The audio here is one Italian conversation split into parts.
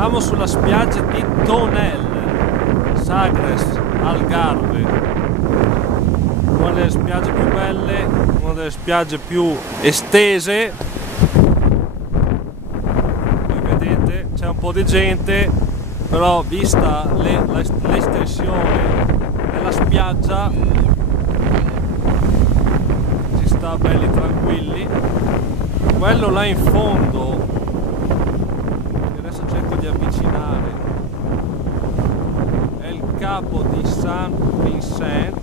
Siamo sulla spiaggia di Tonel, Sagres, Algarve. Una delle spiagge più belle, una delle spiagge più estese. Come vedete c'è un po' di gente, però vista l'estensione della spiaggia si sta belli tranquilli. Quello là in fondo, adesso cerco di avvicinare, è il capo di Saint Vincent.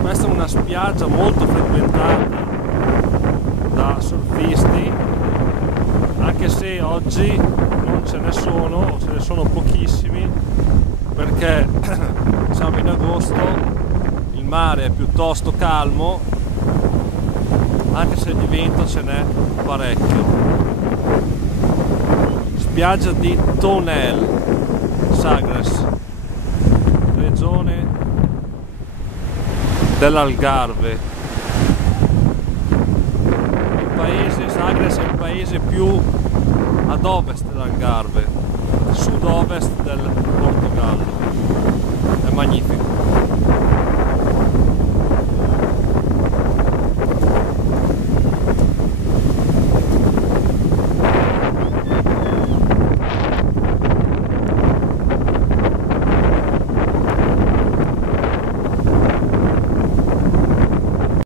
Questa è una spiaggia molto frequentata da surfisti, anche se oggi non ce ne sono, o ce ne sono pochissimi, perché siamo in agosto, il mare è piuttosto calmo, anche se di vento ce n'è parecchio. Spiaggia di Tonel, Sagres, regione dell'Algarve. Il paese Sagres è il paese più ad ovest dell'Algarve, sud-ovest del Portogallo. È magnifico.